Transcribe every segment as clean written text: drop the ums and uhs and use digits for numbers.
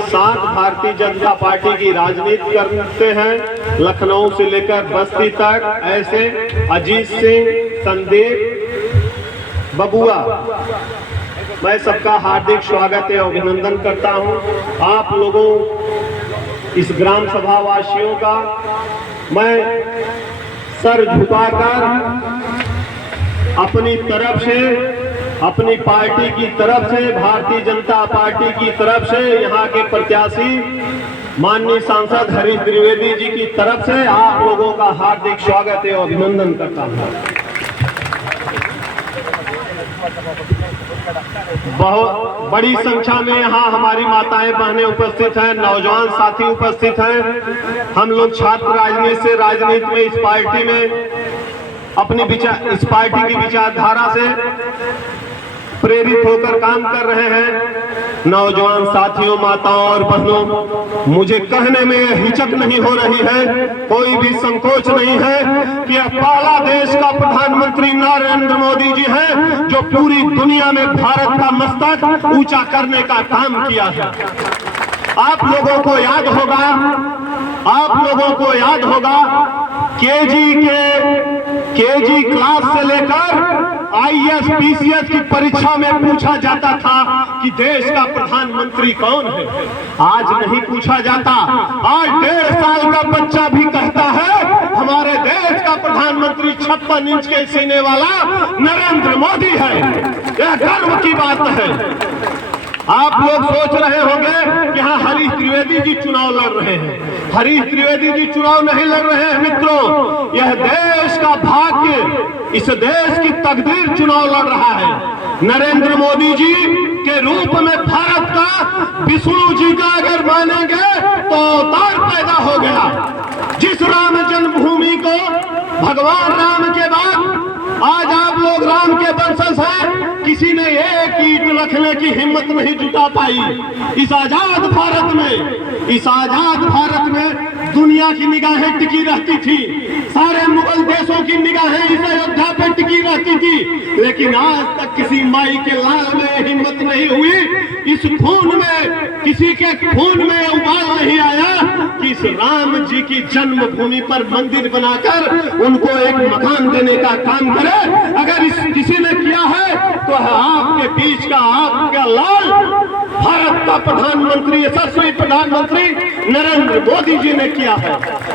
साथ भारतीय जनता पार्टी की राजनीति करते हैं, लखनऊ से लेकर बस्ती तक। ऐसे अजीत सिंह, संदीप, बबुआ, मैं सबका हार्दिक स्वागत एवं अभिनंदन करता हूं। आप लोगों इस ग्राम सभा वासियों का मैं सर झुकाकर अपनी तरफ से, अपनी पार्टी की तरफ से, भारतीय जनता पार्टी की तरफ से, यहाँ के प्रत्याशी माननीय सांसद हरीश द्विवेदी जी की तरफ से आप लोगों का हार्दिक स्वागत एवं अभिनंदन करता हूँ। बहुत बड़ी संख्या में यहाँ हमारी माताएं बहनें उपस्थित हैं, नौजवान साथी उपस्थित हैं। हम लोग छात्र राजनीति से राजनीति में इस पार्टी में अपनी इस पार्टी की विचारधारा से प्रेरित होकर काम कर रहे हैं। नौजवान साथियों, माताओं और बहनों, मुझे कहने में हिचक नहीं हो रही है, कोई भी संकोच नहीं है कि अब पहला देश का प्रधानमंत्री नरेंद्र मोदी जी हैं जो पूरी दुनिया में भारत का मस्तक ऊंचा करने का काम किया है। आप लोगों को याद होगा केजी क्लास से लेकर आईएएस पीसीएस की परीक्षा में पूछा जाता था कि देश का प्रधानमंत्री कौन है। आज नहीं पूछा जाता। आज 1.5 साल का बच्चा भी कहता है हमारे देश का प्रधानमंत्री 56 इंच के सीने वाला नरेंद्र मोदी है। यह गर्व की बात है। आप लोग सोच रहे होंगे कि हाँ, हरीश द्विवेदी जी चुनाव लड़ रहे हैं। हरीश द्विवेदी जी चुनाव नहीं लड़ रहे हैं मित्रों, यह देश का भाग्य, इस देश की तकदीर चुनाव लड़ रहा है। नरेंद्र मोदी जी के रूप में भारत का विष्णु जी का अगर मानेंगे तो अवतार पैदा हो गया। जिस राम जन्मभूमि को भगवान राम के बाद आज आप लोग राम के वंशज हैं, किसी ने एक ईंट रखने की हिम्मत नहीं जुटा पाई। इस आजाद भारत में दुनिया की निगाहें टिकी रहती थी, सारे मुगल देशों की निगाहें इस अयोध्या पे टिकी रहती थी, लेकिन आज तक किसी माई के लाल में हिम्मत नहीं हुई, इस खून में, किसी के खून में उबाल नहीं आया कि इस राम जी की जन्मभूमि पर मंदिर बनाकर उनको एक मकान देने का काम करे। अगर किसी ने किया है तो आपके बीच का आपका लाल भारत का प्रधानमंत्री, यशस्वी प्रधानमंत्री नरेंद्र मोदी जी ने किया है।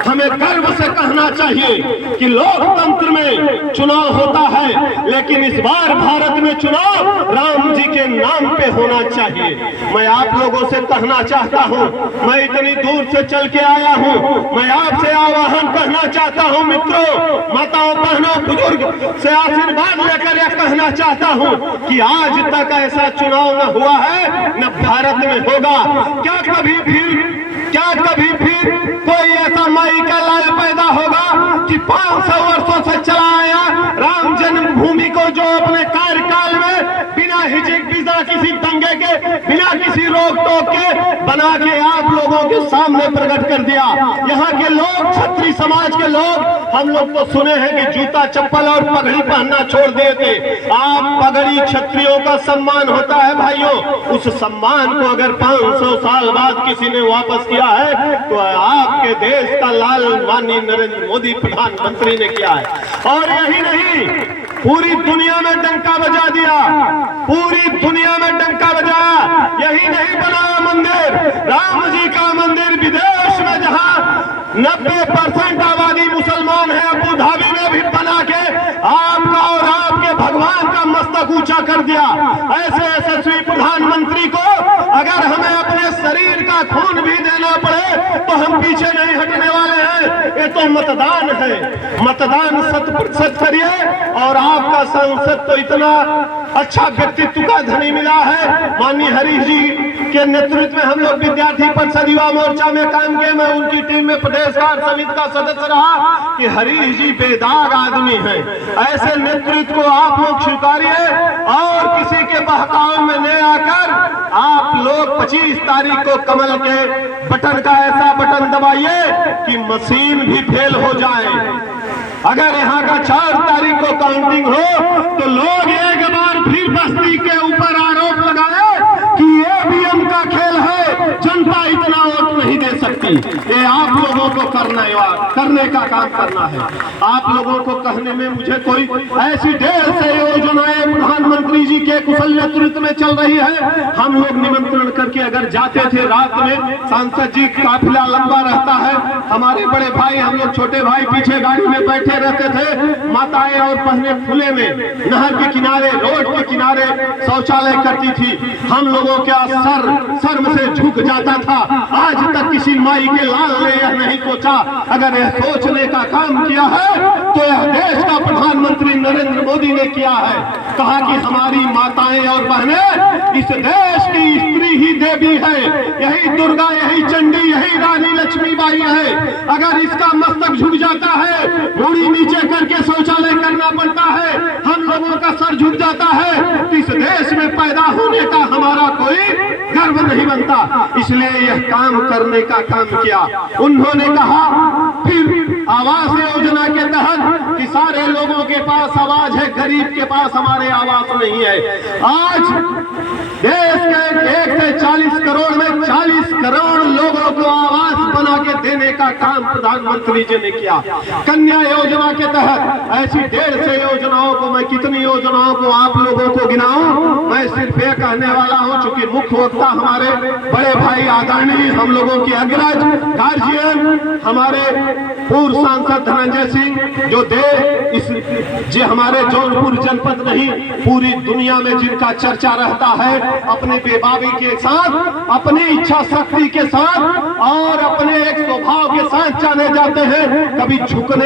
हमें गर्व से कहना चाहिए कि लोकतंत्र में चुनाव होता है, लेकिन इस बार भारत में चुनाव राम जी के नाम पे होना चाहिए। मैं आप लोगों से कहना चाहता हूं, मैं इतनी दूर से चल के आया हूं, मैं आपसे आह्वान करना चाहता हूं मित्रों, माताओं, बहनों, बुजुर्ग से आशीर्वाद लेकर यह कहना चाहता हूं कि आज तक ऐसा चुनाव न हुआ है, न भारत में होगा। क्या कभी फिर कोई ऐसा माई का लाल पैदा होगा कि 500 वर्षों से चला आया राम जन्मभूमि को, जो अपने कार्यकाल में बिना हिचक, बिना किसी दंगे के, बिना किसी रोक टोक के बना के आप लोगों के सामने प्रकट कर दिया। यहाँ के लोग, क्षत्रिय समाज के लोग, हम लोग तो सुने हैं कि जूता चप्पल और पगड़ी पहनना छोड़ दिए थे। आप पगड़ी क्षत्रियों का सम्मान होता है भाइयों, उस सम्मान को अगर 500 साल बाद किसी ने वापस किया है तो आपके देश का लाल माननीय नरेंद्र मोदी प्रधानमंत्री ने किया है। और यही नहीं, पूरी दुनिया में डंका बजा दिया, पूरी दुनिया में डंका बजाया। यही नहीं बनाया मंदिर, राम जी का मंदिर विदेश में जहां 90% आबादी मुसलमान है, अबू धाबी में भी बना के आपका और आपके भगवान का मस्तक ऊंचा कर दिया। ऐसे यशस्वी प्रधानमंत्री को अगर हमें अपने शरीर का खून भी देना पड़े तो हम पीछे नहीं हटने वाले हैं। ये तो मतदान है, मतदान 100% करिए। और आपका सांसद तो इतना अच्छा व्यक्तित्व का धनी मिला है, माननीय हरीश जी के नेतृत्व में हम लोग विद्यार्थी परिषद युवा मोर्चा में काम किए, मैं उनकी टीम में प्रदेश कार्य समिति का सदस्य रहा कि हरीश जी बेदाग आदमी हैं। ऐसे नेतृत्व को आप लोग स्वीकारिए और किसी के बहकाव में न आकर आप लोग 25 तारीख को कमल के बटन का ऐसा बटन दबाइए कि मशीन भी फेल हो जाए। अगर यहाँ का 4 तारीख को काउंटिंग हो तो लोग एक बार फिर बस्ती के ऊपर आरोप लगाए कि ईवीएम का खेल है, जनता इतना वोट नहीं दे सकती। ये आप लोगों को करने का काम करना है। आप लोगों को कहने में मुझे कोई ऐसी ढेर से योजनाएं प्रधानमंत्री जी के कुशल नेतृत्व में चल रही है। हम लोग निमंत्रण करके अगर जाते थे रात में, सांसद जी काफिला लंबा रहता है, हमारे बड़े भाई, हम लोग छोटे भाई पीछे गाड़ी में बैठे रहते थे, माताएं और बहनें खुले में नहर के किनारे, रोड के किनारे शौचालय करती थी। हम लोगों का सर शर्म से झुक जाता था। आज तक किसी माई के लाल ने यह नहीं सोचा। अगर यह सोचने का काम किया है तो यह देश का प्रधानमंत्री नरेंद्र मोदी ने किया है। कहा कि हमारी माताएं और बहनें इस देश की स्त्री ही देवी है, यही दुर्गा, यही चंडी, यही रानी लक्ष्मीबाई है। अगर इसका मस्तक झुक जाता है, मुड़ी नीचे करके शौचालय करना पड़ता है, हम लोगों का सर झुक जाता है, तो इस देश में पैदा होने का हमारा कोई गर्व नहीं बनता। इसलिए यह काम करने का काम किया। उन्होंने कहा फिर आवास योजना के तहत कि सारे लोगों के पास आवाज है, गरीब के पास हमारे आवास नहीं है। आज देश के 1 से 40 करोड़ में 40 करोड़ लोगों को आवास बना के देने का काम प्रधानमंत्री जी ने किया। कन्या योजना के तहत ऐसी ढेर से योजनाओं को, मैं कितनी योजनाओं को आप लोगों को गिनाऊं, मैं सिर्फ ये कहने वाला हूं, चूंकि मुख्य वक्ता हमारे बड़े भाई आदरणीय हम लोगों के अग्रज गार्जियन हमारे पूर्व सांसद धनंजय सिंह, जो हमारे जौनपुर जनपद नहीं पूरी दुनिया में जिनका चर्चा रहता है, अपने बेबावी के साथ, अपनी इच्छा शक्ति के साथ और अपने एक स्वभाव के साथ जाने जाते हैं। कभी झुकने